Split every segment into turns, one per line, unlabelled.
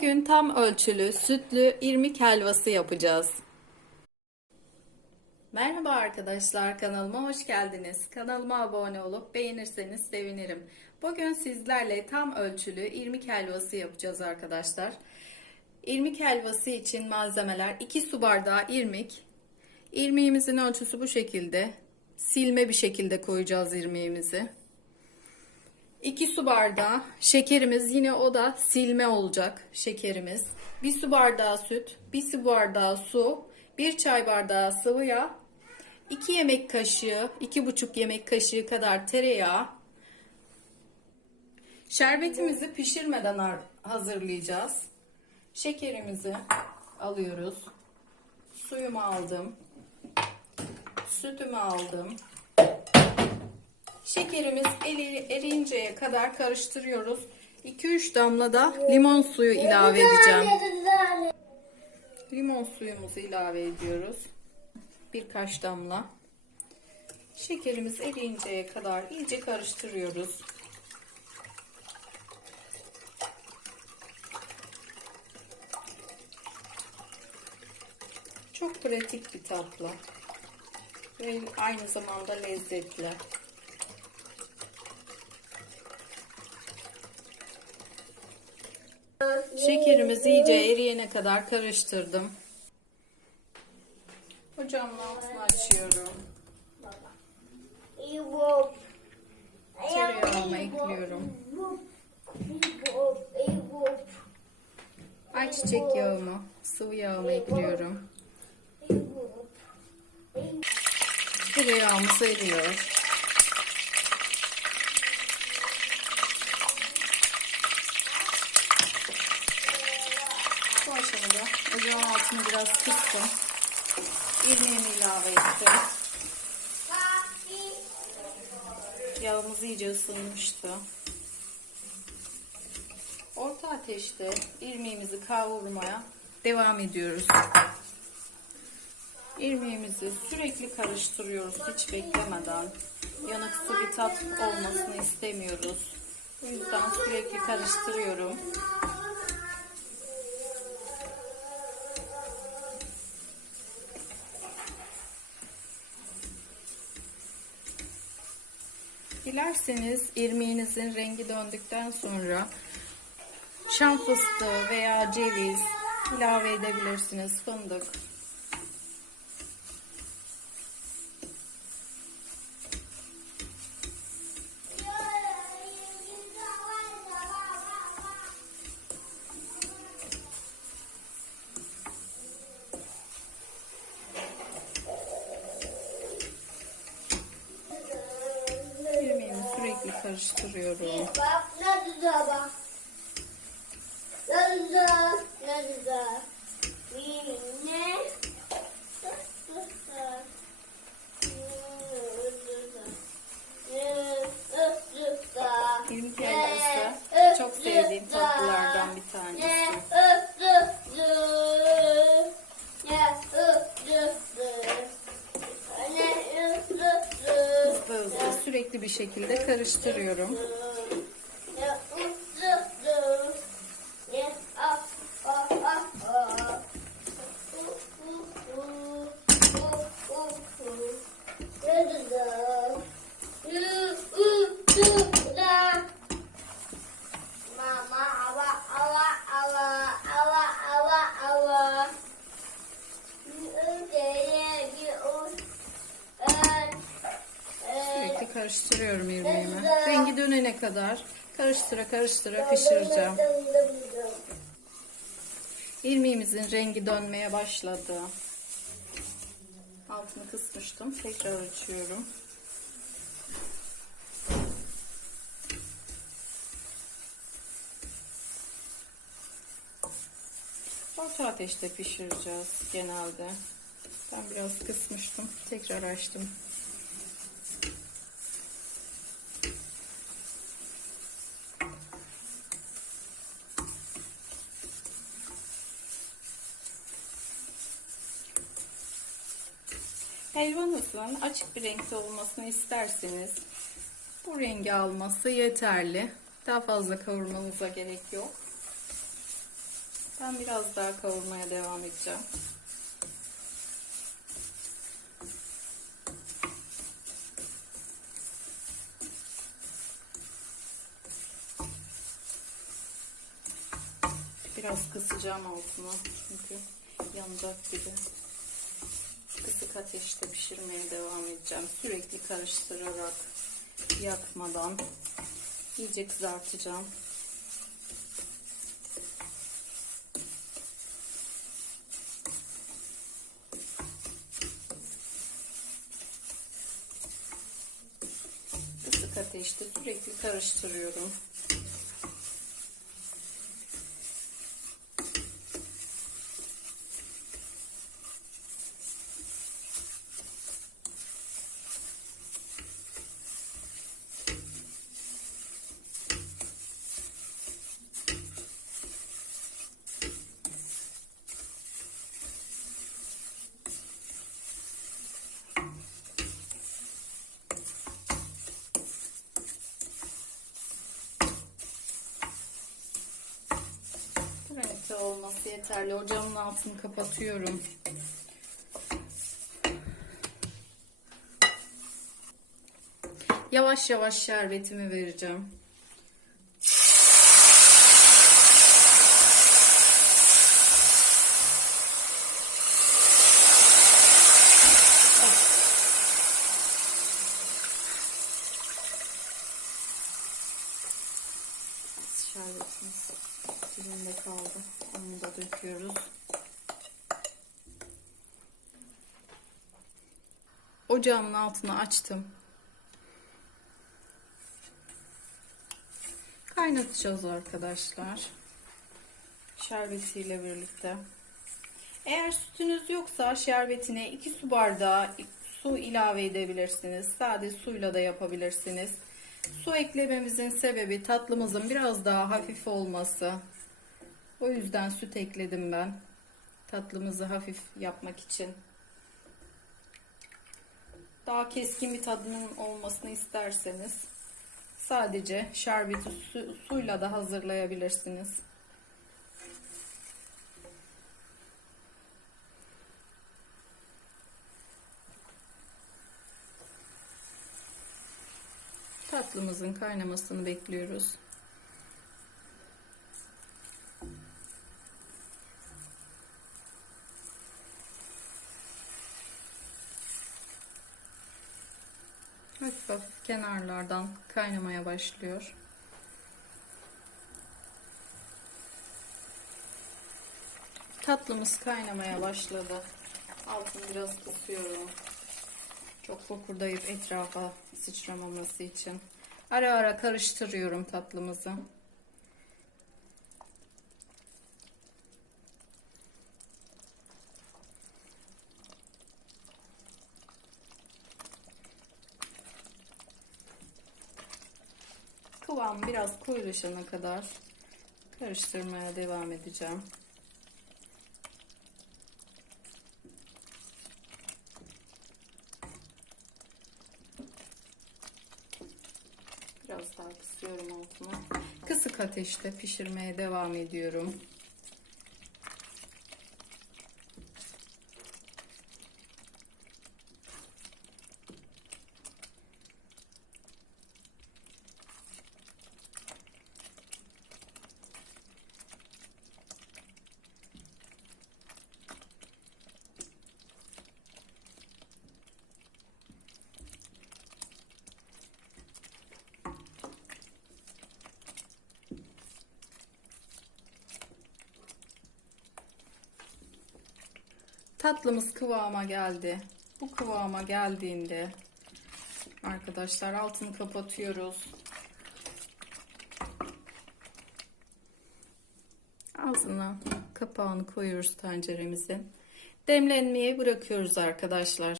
Bugün tam ölçülü sütlü irmik helvası yapacağız. Merhaba arkadaşlar kanalıma hoş geldiniz. Kanalıma abone olup beğenirseniz sevinirim. Bugün sizlerle tam ölçülü irmik helvası yapacağız arkadaşlar. İrmik helvası için malzemeler 2 su bardağı irmik. İrmiğimizin ölçüsü bu şekilde. Silme bir şekilde koyacağız irmiğimizi. 2 su bardağı şekerimiz yine o da silme olacak şekerimiz. 1 su bardağı süt, 1 su bardağı su, 1 çay bardağı sıvı yağ, 2 yemek kaşığı, 2,5 yemek kaşığı kadar tereyağı. Şerbetimizi pişirmeden hazırlayacağız. Şekerimizi alıyoruz. Suyumu aldım. Sütümü aldım. Şekerimiz eriyinceye kadar karıştırıyoruz. 2-3 damla da limon suyu ilave edeceğim. Limon suyumuzu ilave ediyoruz. Birkaç damla. Şekerimiz eriyinceye kadar iyice karıştırıyoruz. Çok pratik bir tatlı. Ve aynı zamanda lezzetli. Şekerimizi iyice eriyene kadar karıştırdım. Ocağımın altını açıyorum. Tereyağımı ekliyorum. Ayçiçek yağımı, sıvı yağımı ekliyorum. Tereyağımız eriyor. Bu aşamada ocağın altını biraz kıstım. İrmiğimi ilave ettim. Yağımız iyice ısınmıştı. Orta ateşte irmiğimizi kavurmaya devam ediyoruz. İrmiğimizi sürekli karıştırıyoruz hiç beklemeden. Yanık su bir tat olmasını istemiyoruz. O yüzden sürekli karıştırıyorum. Dilerseniz irmiğinizin rengi döndükten sonra şam fıstığı veya ceviz ilave edebilirsiniz. Fındık. Karıştırıyorum. Sürekli bir şekilde karıştırıyorum. Kadar karıştıra karıştıra pişireceğim. İrmiğimizin rengi dönmeye başladı. Altını kısmıştım. Tekrar açıyorum. Orta ateşte pişireceğiz genelde. Ben biraz kısmıştım. Tekrar açtım. Helvanızın açık bir renkte olmasını isterseniz bu rengi alması yeterli. Daha fazla kavurmanıza gerek yok. Ben biraz daha kavurmaya devam edeceğim. Biraz kısacağım altını çünkü yanacak gibi. Kısık ateşte pişirmeye devam edeceğim. Sürekli karıştırarak yakmadan iyice kızartacağım. Kısık ateşte sürekli karıştırıyorum. Renkte olması yeterli. Ocağımın altını kapatıyorum. Yavaş yavaş şerbetimi vereceğim. Ocağımın altını açtım. Kaynatacağız arkadaşlar. Şerbetiyle birlikte. Eğer sütünüz yoksa şerbetine 2 su bardağı su ilave edebilirsiniz. Sade suyla da yapabilirsiniz. Su eklememizin sebebi tatlımızın biraz daha hafif olması. O yüzden süt ekledim ben. Tatlımızı hafif yapmak için. Daha keskin bir tadının olmasını isterseniz sadece şerbeti su, suyla da hazırlayabilirsiniz. Tatlımızın kaynamasını bekliyoruz. Hafif hafif kenarlardan kaynamaya başlıyor. Tatlımız kaynamaya başladı. Altını biraz kısıyorum. Çok fokurdayıp etrafa sıçramaması için. Ara ara karıştırıyorum tatlımızı. Kıvam biraz koyulaşana kadar karıştırmaya devam edeceğim. Biraz daha kısıyorum altını. Kısık ateşte pişirmeye devam ediyorum. Tatlımız kıvama geldi. Bu kıvama geldiğinde arkadaşlar altını kapatıyoruz. Ağzına kapağını koyuyoruz tenceremizin. Demlenmeye bırakıyoruz arkadaşlar.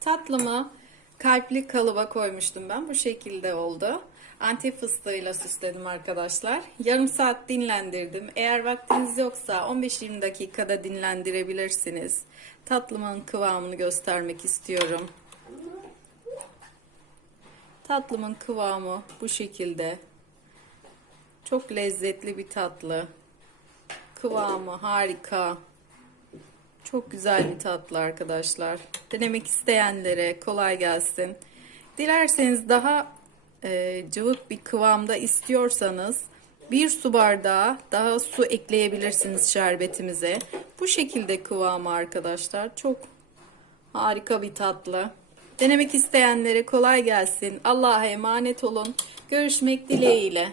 Tatlımı kalpli kalıba koymuştum ben. Bu şekilde oldu. Antep fıstığıyla süsledim arkadaşlar. Yarım saat dinlendirdim. Eğer vaktiniz yoksa 15-20 dakikada dinlendirebilirsiniz. Tatlımın kıvamını göstermek istiyorum. Tatlımın kıvamı bu şekilde. Çok lezzetli bir tatlı. Kıvamı harika. Çok güzel bir tatlı arkadaşlar. Denemek isteyenlere kolay gelsin. Dilerseniz daha e, cıvık bir kıvamda istiyorsanız bir su bardağı daha su ekleyebilirsiniz şerbetimize. Bu şekilde kıvamı arkadaşlar. Çok harika bir tatlı. Denemek isteyenlere kolay gelsin. Allah'a emanet olun. Görüşmek dileğiyle.